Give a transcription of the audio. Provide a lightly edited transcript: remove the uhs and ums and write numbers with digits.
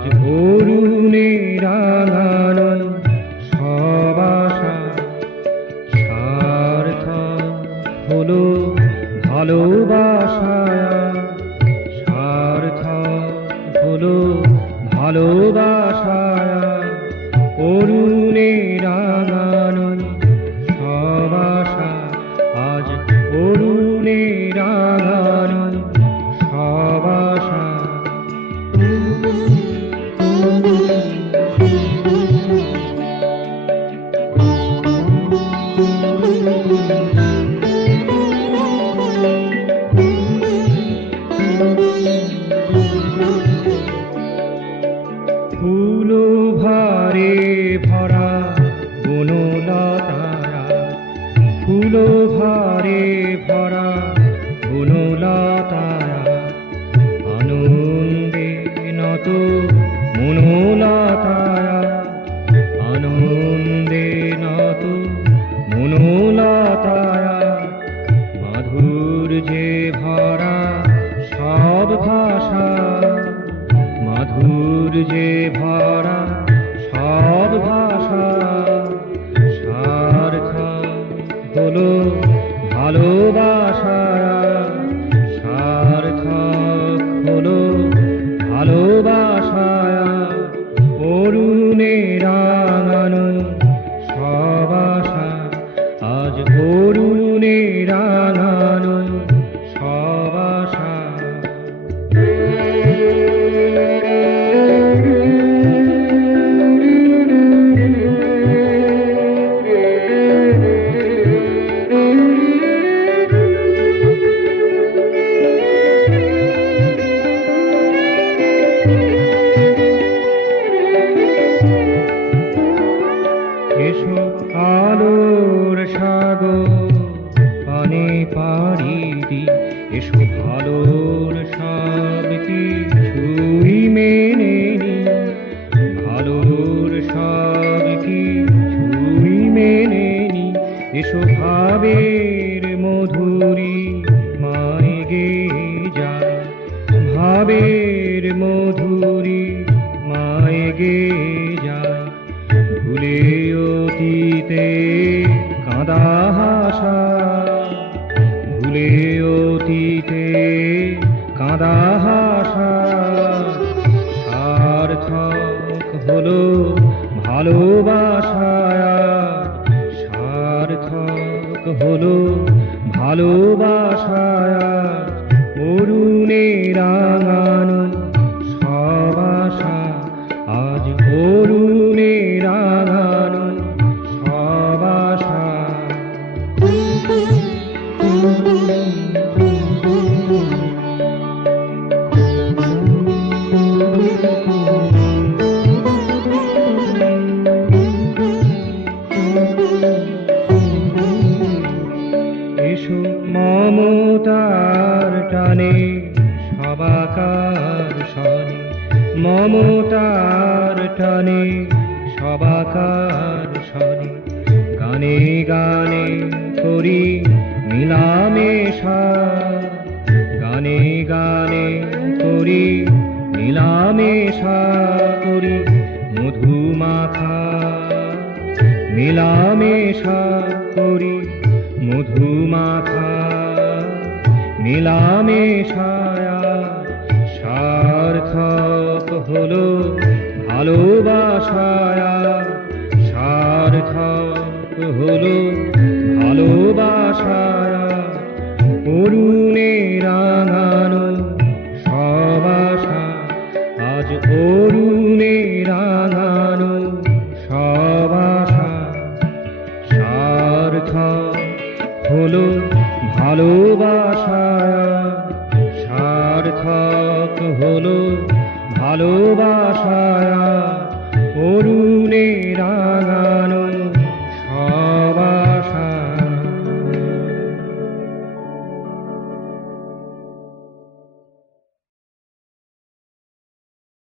আজ অরুণে রাঙানো সব আশা সার্থক হলো ভালোবাসায়, সার্থক হলো ভালোবাসায়। অরুণে রাঙানো সব আশা আজ অরুণে রাঙানো সব আশা। ফুল ভারে ভরা বনলতারা, ফুল ভারে ভরা বনলতারা, আনন্দে নত মনোলতারা, আনন্দে নত মনোলতারা। মাধুর্যে ভরা সব ভাষা, মাধুর্যে ভরা সব ভাষা। সার্থক হলো ভালোবাসা, সার্থক হলো ভালোবাসা। অরুণে রাঙানো সব আশা আজ অরুণে রাঙানো সব আশা। এসো আলোর সাগর পানে পাড়ি দি, এসো ভালোর সব কিছুই মেনে নি, ভালোর সব কিছুই মেনে নি। এসো ভাবের মধুরী মায় গে যা, ভাবের মধুরী মায় গে যা। ভুলে অতীতে কাঁদা হাসা, ভুলে অতীতে কাঁদা হাসা। সার্থক হলো ভালোবাসা, সার্থক হলো ভালোবাসা। অরুণে রাঙানো সব আশা আজ অরুণে রাঙানো সব আশা। এসো মমতার টানে সবাকার সনে, মমতার টানে সবাকার সনে। গানে গানে করি মিলামেশা, গানে গানে করি মিলামেশা করি। মধুমাখা মিলামেশা করি, মধুমাখা মিলামেশা। সার্থক হলো ভালোবাসা, সার্থক হলো ভালোবাসা। অরুণে রাঙানো সব আশা আজ অরুণে রাঙানো